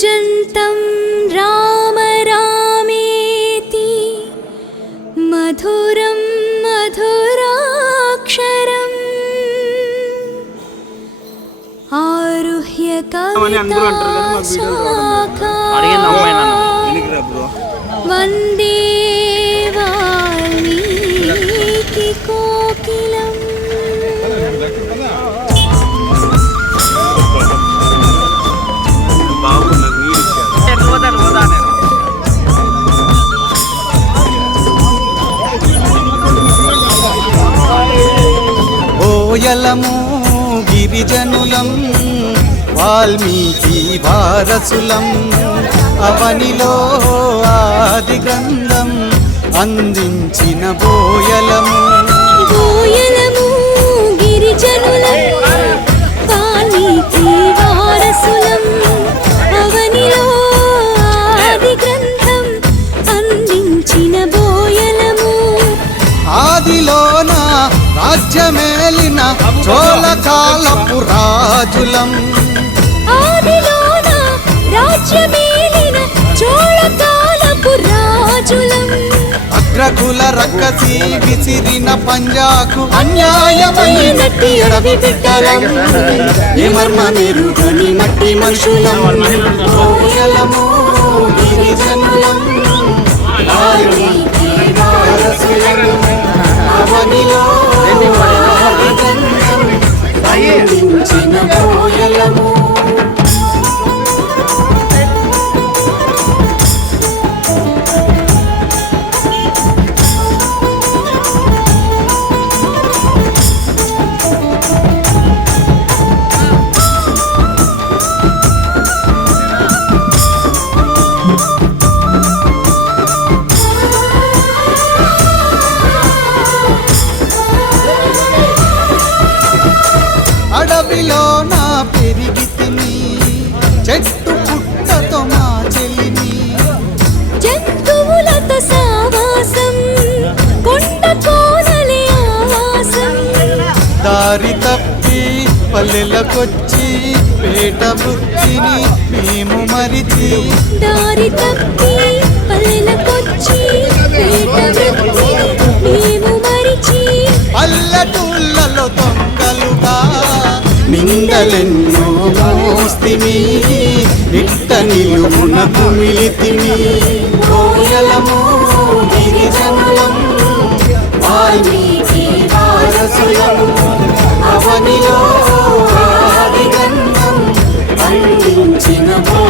पर्यन्तं राम रामेति मधुरं मधुराक्षरम् आरुह्य कविता शाखा वन्दे వాల్మీకి వారసులం అవనిలో ఆది గ్రంథం అందించిన బోయలము. బోయలము గిరిజనులం వాల్మీకి వారసులం అవనిలో ఆది గ్రంథం అందించిన బోయలము. ఆదిలోన రాజ్యమేలిన చోళకాలపు రాజులం. అగ్రకుల రక్కసి విసిరిన పంజాకు అన్యాయమైనట్టి అడవి బిడ్డలం. ఏ మర్మ మెరుగని మట్టి మనుషులం. ఓయలము గిరిజనులం వాల్మీకి వారసులం. అవనిలో ఆదిగంధం అందించిన దారి తప్పి పల్లెలకొచ్చి పేట బుద్ధిని మేము మరిచి. దారి తప్పి పల్లెలకొచ్చి పేట మేము మరిచి. పల్లెటూళ్ళలో దొంగలుగా నిందలెన్నో మోస్తిమి నిట్ట కుమిలితిమి కోయలము గిరిజనులం వాల్మీకి అందించిన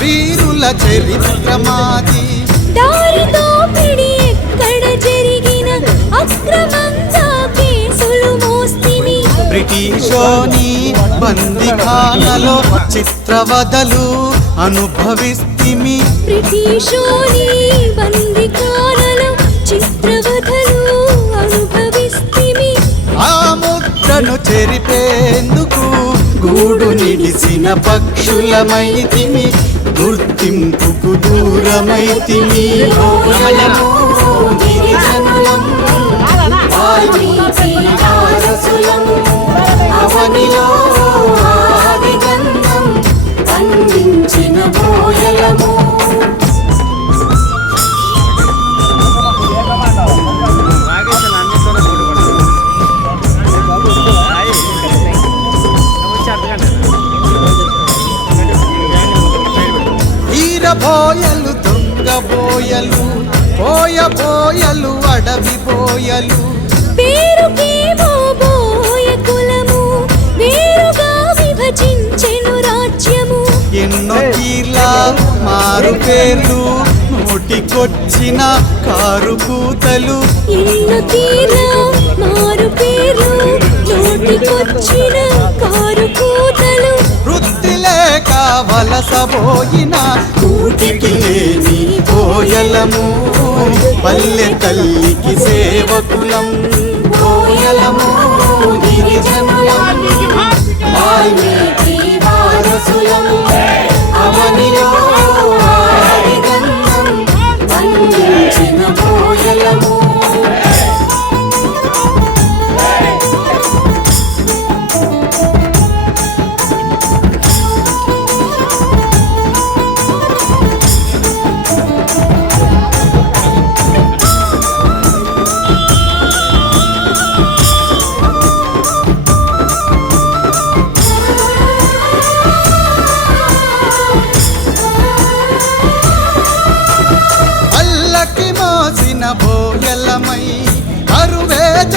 వీరుల చరిత్రమాది దారితో పిడి ఎక్కడ జరిగిన అక్రమంగా కేసులు మోస్తిమి బ్రిటిషోని బందిఖానలో చిత్రవదలు అనుభవిస్తిమి. బ్రిటిషోని బందికాలలో చిత్రవధలు అనుభవిస్తిమి. ఆ ముద్రను చెరిపేందుకు గూడు నిడిసిన పక్షులమైతిమి గుర్తింపుకు దూరమైతిమి వారసులం. అవనిలో ఆదిగంధం అందించిన బోయలము ఈరబోయలు దొంగబోయలు పోయబోయలు అడవి బోయలు పేరుకేమో బోయ కులము వేరుగా విభజించెను రాజ్యము. ఎన్నో కీర్ల మారు పేర్లు నోటికొచ్చిన కారు కూతలు. ఎన్నో తీర మారు పేర్లు నోటికొచ్చిన కారు కూతలు వలసబోయిన కూటికి లేని కోయలము. పల్లె తల్లికి సేవకులం.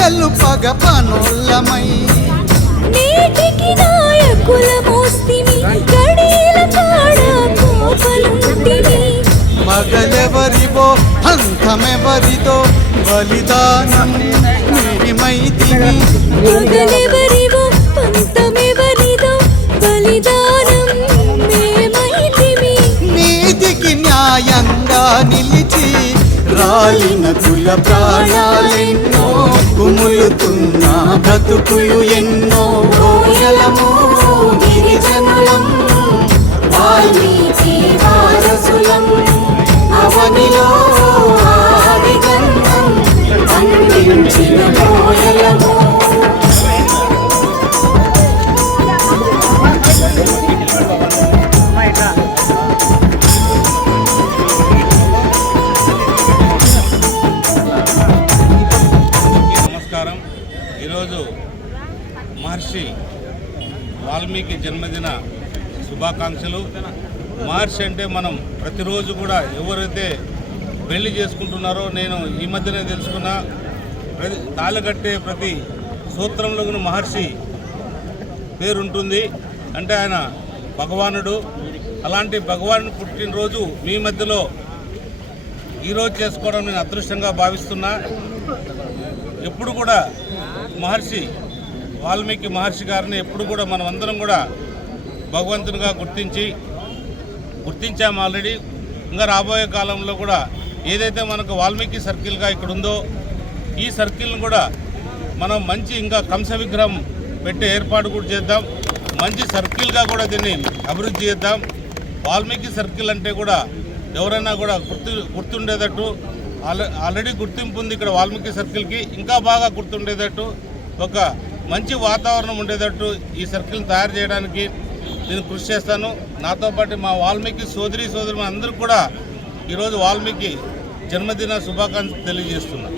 అరువే పగ పనులమై నేటికి నాయకుల మోస్తిమి గడీల కాడ కోపలుంటిమి మగలెవరివో అంతమెవరిదో బలిదానం మేమైతిని పగలెవరివో పంతమెవరిదో బలిదానం మేమైతిమి నీతికి న్యాయంగా నిలిచి రాలిన కుల ప్రాణాలెన్నో కుములుతున్న బ్రతుకులు ఎన్నో ఓయలము గిరిజనులం వాల్మీకి వారసులం అవనిలో ఆదిగంధం అందించిన ఓయలము వాల్మీకి జన్మదిన శుభాకాంక్షలు. మహర్షి అంటే మనం ప్రతిరోజు కూడా ఎవరైతే పెళ్ళి చేసుకుంటున్నారో నేను ఈ మధ్యనే తెలుసుకున్న. ప్రతి తాళి కట్టే ప్రతి సూత్రంలో కూడా మహర్షి పేరుంటుంది. అంటే ఆయన భగవానుడు. అలాంటి భగవాను పుట్టినరోజు మీ మధ్యలో ఈరోజు చేసుకోవడం నేను అదృష్టంగా భావిస్తున్నా. ఎప్పుడు కూడా మహర్షి వాల్మీకి మహర్షి గారిని ఎప్పుడు కూడా మనం అందరం కూడా భగవంతునిగా గుర్తించి గుర్తించాము ఆల్రెడీ. ఇంకా రాబోయే కాలంలో కూడా ఏదైతే మనకు వాల్మీకి సర్కిల్గా ఇక్కడ ఉందో ఈ సర్కిల్ను కూడా మనం మంచి ఇంకా కంస విగ్రహం పెట్టే ఏర్పాటు కూడా చేద్దాం. మంచి సర్కిల్గా కూడా దీన్ని అభివృద్ధి చేద్దాం. వాల్మీకి సర్కిల్ అంటే కూడా ఎవరైనా కూడా గుర్తు గుర్తుండేటట్టు. ఆల్రెడీ గుర్తింపు ఉంది ఇక్కడ వాల్మీకి సర్కిల్కి. ఇంకా బాగా గుర్తుండేటట్టు ఒక మంచి వాతావరణం ఉండేటట్టు ఈ సర్కిల్ తయారు చేయడానికి నేను కృషి చేస్తాను. నాతో పాటు మా వాల్మీకి సోదరి సోదరు అందరూ కూడా ఈరోజు వాల్మీకి జన్మదిన శుభాకాంక్షలు తెలియజేస్తున్నాను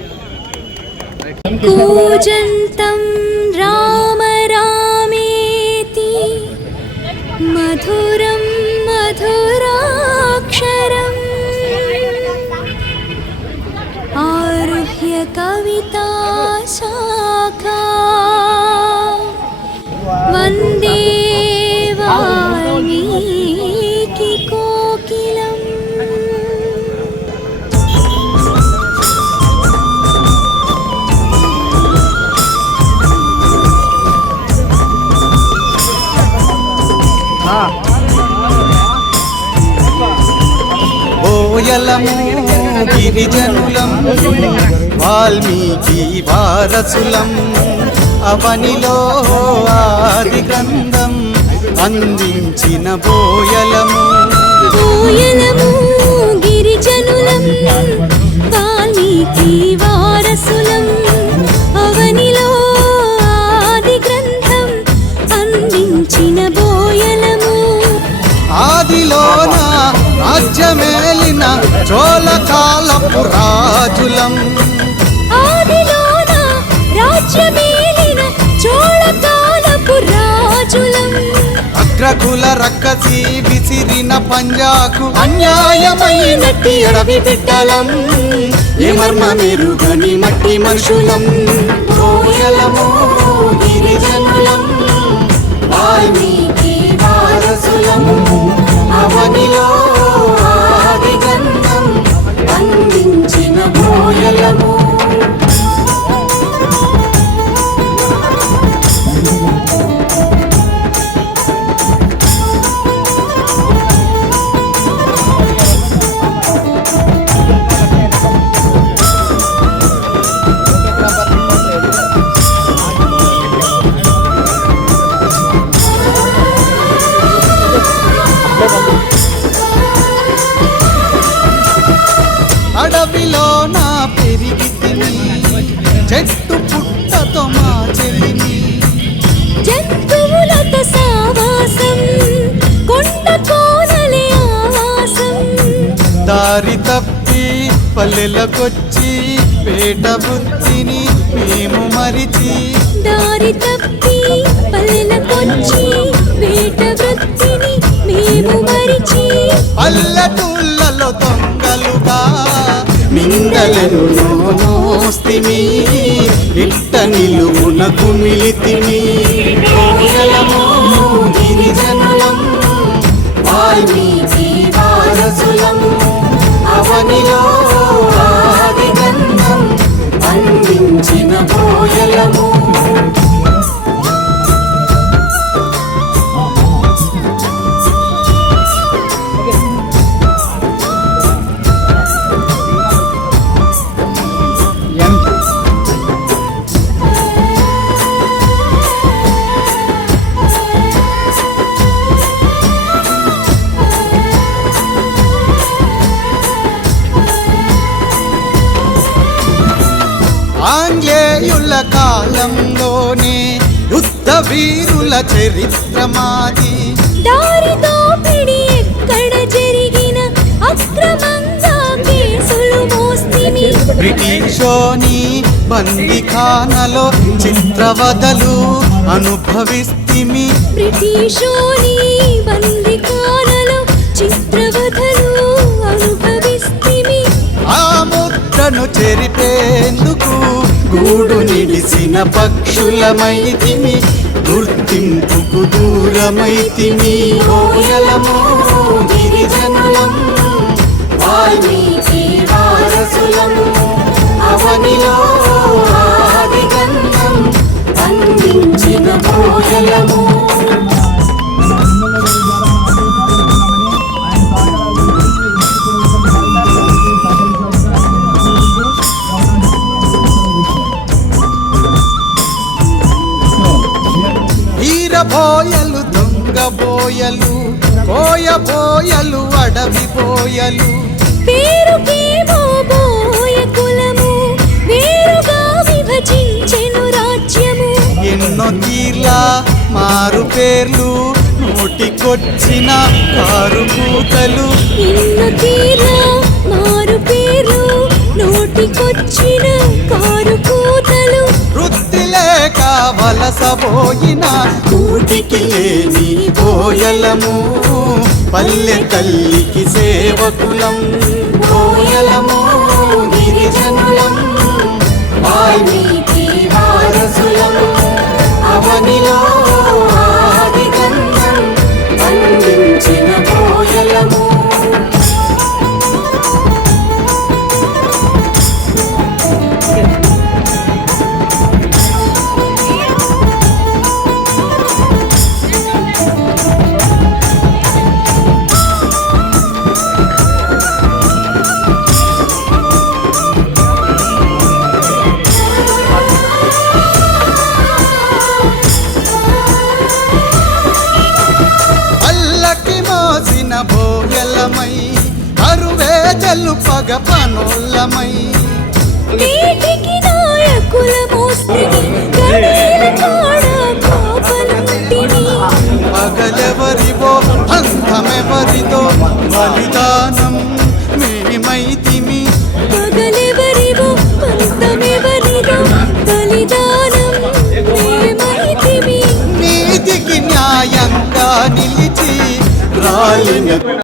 ఓయలము గిరిజనులం వాల్మీకి వారసులం అవనిలో ఆది గ్రంథం అందించిన బోయలము. బోయలము కసి విసిరిన పంజాకు అన్యాయమైనట్టి అడవి బిడ్డలం ఏ మర్మ మెరుగని మట్టి మనుషులం. కోయలము గిరిజనులం వాల్మీకి వారసులం అవనిలో దారి తప్పి పల్లెలకొచ్చి పేట బుద్ధిని మేము మరిచి. దారి తప్పి పల్లెలకొచ్చి వేట వృత్తిని మేము మరిచి. పల్లెటూళ్ళలో దొంగలుగా నిందలను మోస్తిమి ఇట్ట నిలువున కుమిలితిమి కోయలము గిరిజనులం వాల్మీకి వారసులం అవనిలో ఆదిగంధం అందించిన పోయలము. కాలంలోనే యుద్ధ వీరుల చరిత్ర మాది. దారి దోపిడి ఎక్కడ జరిగిన అక్రమంగా కేసులు మోస్తిమి. బ్రిటిషోని బందిఖానలో చిత్రవదలు అనుభవిస్తిమి. బ్రిటిషోని బందికాలలో చిత్రవధలు అనుభవిస్తిమి. ఆ ముద్రను చెరిపేందుకు గూడు నిలిసిన పక్షులమైతిమి గుర్తింపుకు దూరమైతిమి. కోయలము గిరిజనులం వాల్మీకి వారసులం అవనిలో ఆదిగంధం అందించిన కోయలము. ఈరబోయలు దొంగ బోయలు కోయబోయలు అడవి బోయలు. పేరుకేమో బోయ కులము వేరుగా విభజించెను రాజ్యము. ఎన్నో తీర్లా మారు పేర్లు నోటికొచ్చిన కారు కూతలు ఇన్ను తీరా మారు పేర్లు నోటికొచ్చిన కారు కూతలు వలసబోయిన కూటికి లేని బోయలము పల్లె తల్లికి సేవకులం. బోయలము గిరిజనులం వాల్మీకి వారసులం అవనిలో పనులమై. నీటికి నాయకుల మోస్తికి కడేల కాడ కోపలుంటిని. పగలెవరివో అంతమెవరిదో బలిదానం మేమైతిమి పగలెవరివో అంతమెవరిదో బలిదానం మేమైతిమి నీతికి న్యాయంగా నిలిచి రాలిన